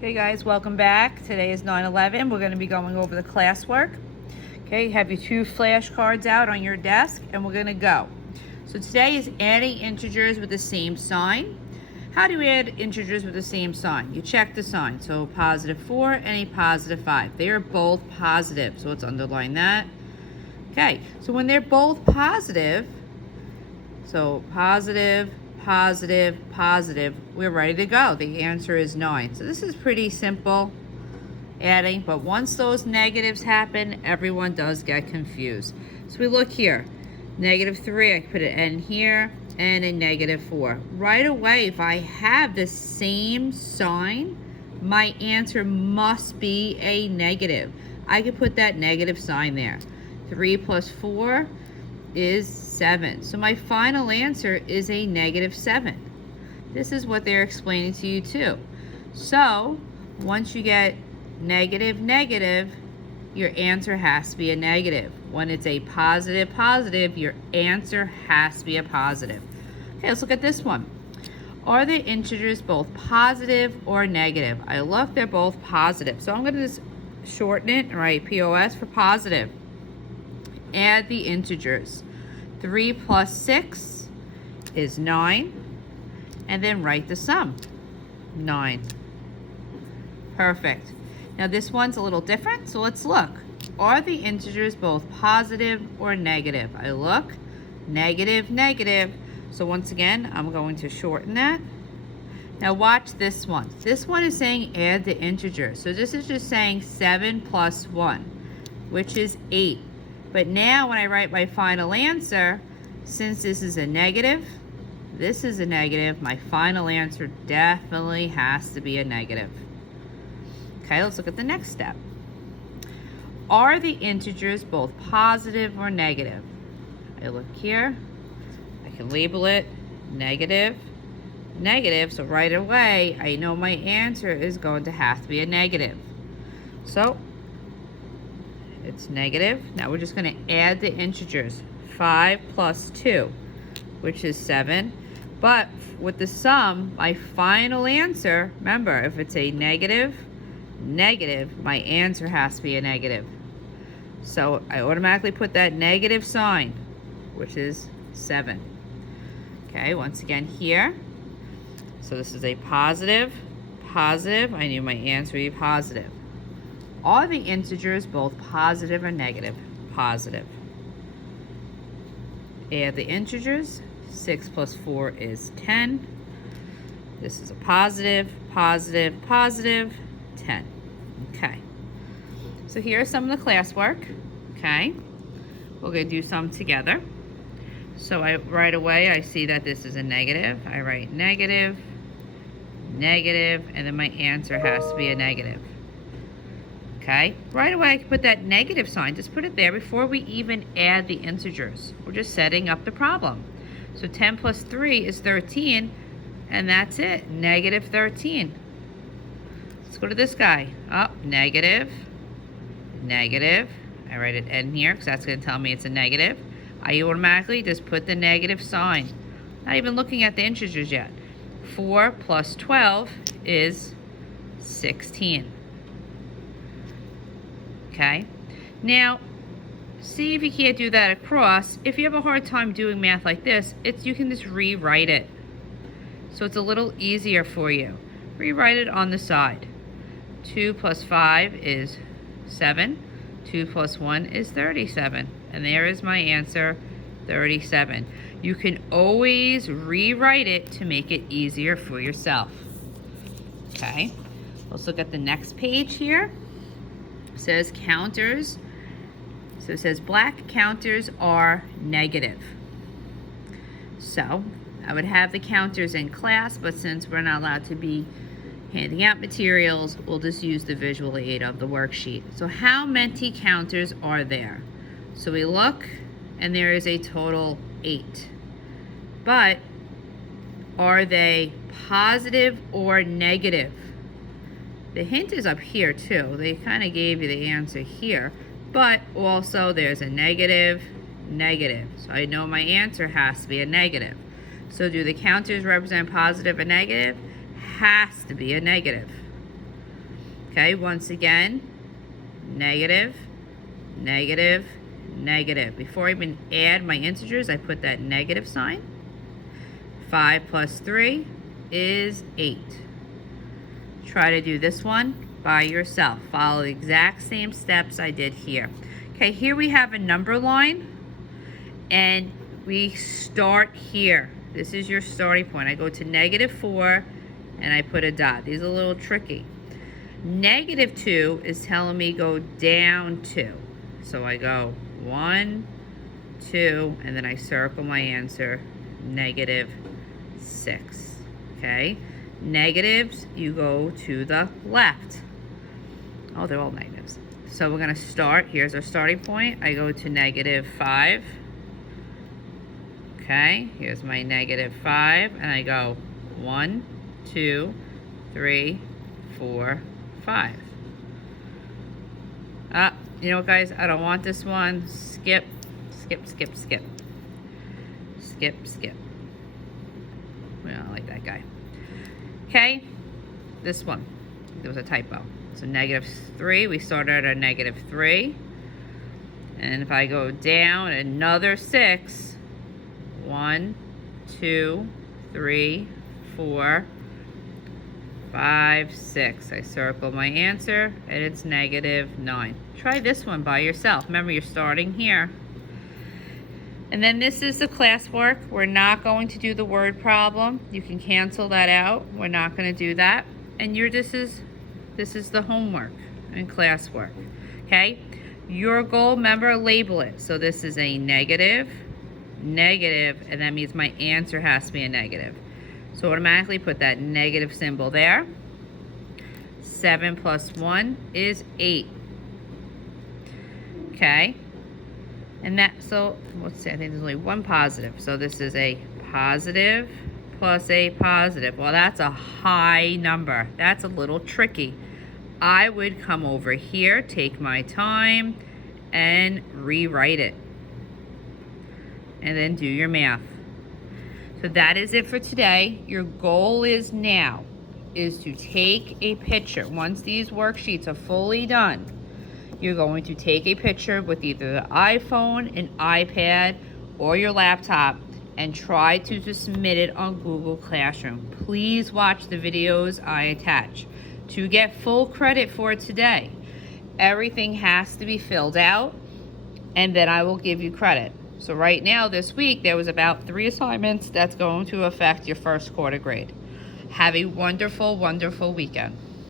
Okay guys, welcome back. Today is 9/11. We're going to be going over the classwork. Okay, you have your two flashcards out on your desk and we're going to go. So today is adding integers with the same sign. How do you add integers with the same sign? You check the sign. So +4 and a +5. They are both positive, so let's underline that. Okay, so when they're both positive, so positive, positive, positive, we're ready to go. The answer is 9. So this is pretty simple adding, but once those negatives happen, everyone does get confused. So we look here, -3, I put an N here, and a -4. Right away, if I have the same sign, my answer must be a negative. I could put that negative sign there. 3 + 4 is 7. So my final answer is a -7. This is what they're explaining to you too. So once you get negative, negative, your answer has to be a negative. When it's a positive, positive, your answer has to be a positive. Okay, let's look at this one. Are the integers both positive or negative? I look, they're both positive. So I'm going to just shorten it and write POS for positive. Add the integers. 3 + 6 is 9. And then write the sum. 9. Perfect. Now this one's a little different, so let's look. Are the integers both positive or negative? I look, negative, negative. So once again, I'm going to shorten that. Now watch this one. This one is saying add the integers. So this is just saying 7 + 1, which is 8. But now when I write my final answer, since this is a negative, this is a negative, my final answer definitely has to be a negative. Okay, let's look at the next step. Are the integers both positive or negative? I look here, I can label it negative, negative, so right away I know my answer is going to have to be a negative. So it's negative. Now we're just going to add the integers. 5 + 2, which is 7. But with the sum, my final answer, remember, if it's a negative, negative, my answer has to be a negative. So I automatically put that negative sign, which is 7. Okay, once again here. So this is a positive, positive. I knew my answer would be positive. Are the integers both positive or negative? Positive. Add the integers. 6 + 4 is 10. This is a positive, positive, positive, 10. Okay. So here are some of the classwork. Okay. We're going to do some together. So right away I see that this is a negative. I write negative, negative, and then my answer has to be a negative. Okay, right away I can put that negative sign, just put it there before we even add the integers. We're just setting up the problem. So 10 + 3 is 13, and that's it, -13. Let's go to this guy. Up, negative, negative. I write an N here because that's going to tell me it's a negative. I automatically just put the negative sign. Not even looking at the integers yet. 4 + 12 is 16. Okay, now see if you can't do that across. If you have a hard time doing math like this, you can just rewrite it. So it's a little easier for you. Rewrite it on the side. 2 + 5 is 7. 2 + 1 is 37. And there is my answer, 37. You can always rewrite it to make it easier for yourself. Okay, let's look at the next page here. It says counters. So it says black counters are negative. So I would have the counters in class, but since we're not allowed to be handing out materials, we'll just use the visual aid of the worksheet. So how many counters are there? So we look, and there is a total 8. But are they positive or negative? The hint is up here too. They kind of gave you the answer here, but also there's a negative, negative. So I know my answer has to be a negative. So do the counters represent positive or negative? Has to be a negative. Okay, once again, negative, negative, negative. Before I even add my integers, I put that negative sign. 5 plus 3 is 8. Try to do this one by yourself. Follow the exact same steps I did here. Okay, here we have a number line, and we start here. This is your starting point. I go to -4, and I put a dot. These are a little tricky. -2 is telling me go down 2. So I go 1, 2, and then I circle my answer, -6. Okay? Negatives, you go to the left. Oh, they're all negatives. So we're going to start. Here's our starting point. I go to -5. Okay, here's my -5, and I go 1, 2, 3, 4, 5. You know what, guys? I don't want this one. Skip, skip, skip, skip. Skip, skip. We don't like that guy. Okay, this one. There was a typo. So -3, we started at a -3. And if I go down another 6, 1, 2, 3, 4, 5, 6. I circle my answer, and it's -9. Try this one by yourself. Remember, you're starting here. And then this is the classwork. We're not going to do the word problem. You can cancel that out. We're not going to do that. And this is the homework and classwork. Okay? Your goal, remember, label it. So this is a negative, negative, and that means my answer has to be a negative. So automatically put that negative symbol there. 7 plus 1 is 8. Okay? And that, so let's see, I think there's only one positive. So this is a positive plus a positive. Well, that's a high number. That's a little tricky. I would come over here, take my time, and rewrite it. And then do your math. So that is it for today. Your goal is now is to take a picture. Once these worksheets are fully done, you're going to take a picture with either the iPhone, an iPad, or your laptop and try to submit it on Google Classroom. Please watch the videos I attach. To get full credit for today, everything has to be filled out, and then I will give you credit. So right now, this week, there was about 3 assignments that's going to affect your first quarter grade. Have a wonderful, wonderful weekend.